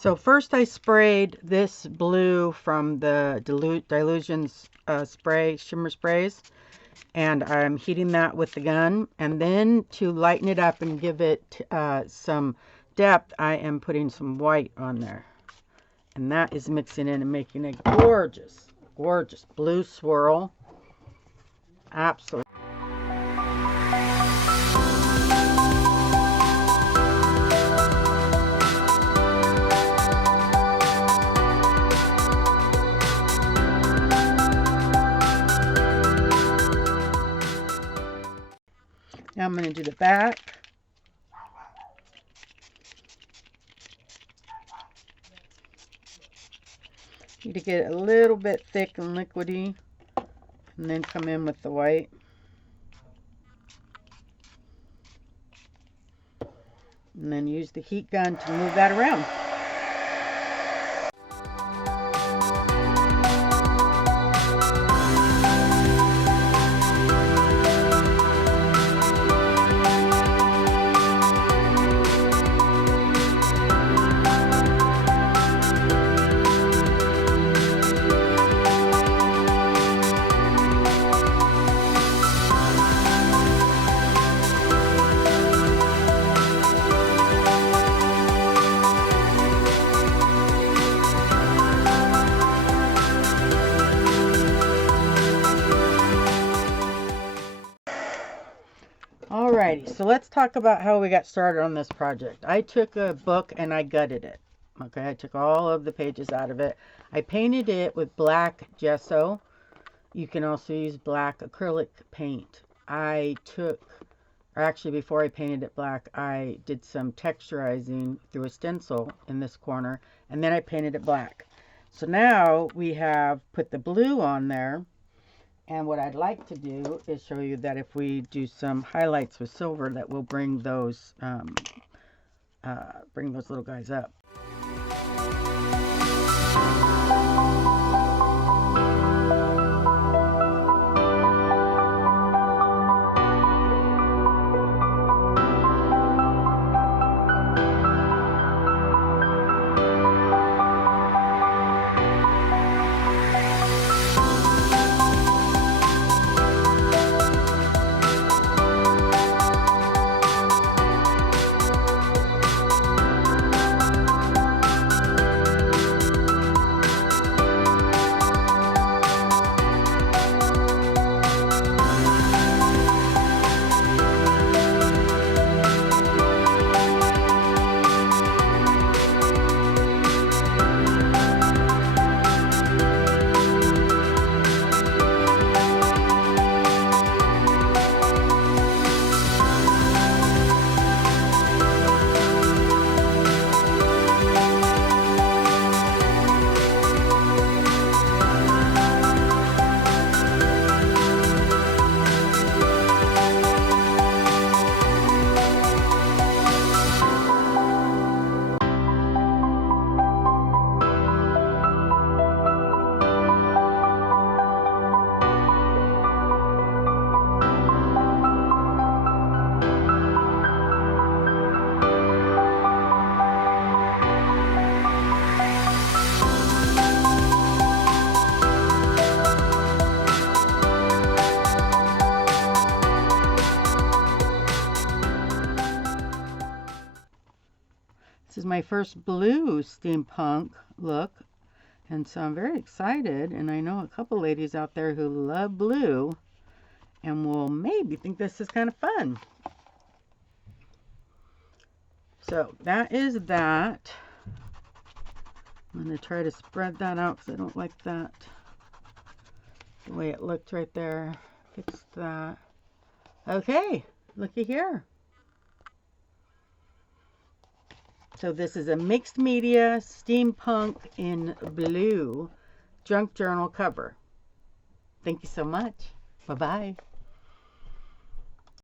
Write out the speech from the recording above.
So first I sprayed this blue from the Dylusions shimmer sprays, and I'm heating that with the gun. And then to lighten it up and give it some depth, I am putting some white on there. And that is mixing in and making a gorgeous, gorgeous blue swirl. Absolutely. Now I'm going to do the back. Need to get it a little bit thick and liquidy, and then come in with the white. And then use the heat gun to move that around. Alrighty, so let's talk about how we got started on this project. I took a book and I gutted it. Okay, I took all of the pages out of it. I painted it with black gesso. You can also use black acrylic paint. Actually before I painted it black, I did some texturizing through a stencil in this corner, and then I painted it black. So now we have put the blue on there. And what I'd like to do is show you that if we do some highlights with silver, that will bring those little guys up. This is my first blue steampunk look, and so I'm very excited, and I know a couple ladies out there who love blue and will maybe think this is kind of fun. So that is that. I'm going to try to spread that out because I don't like that, the way it looked right there. Fix that. Okay, looky here. So this is a mixed media steampunk in blue junk journal cover. Thank you so much. Bye-bye.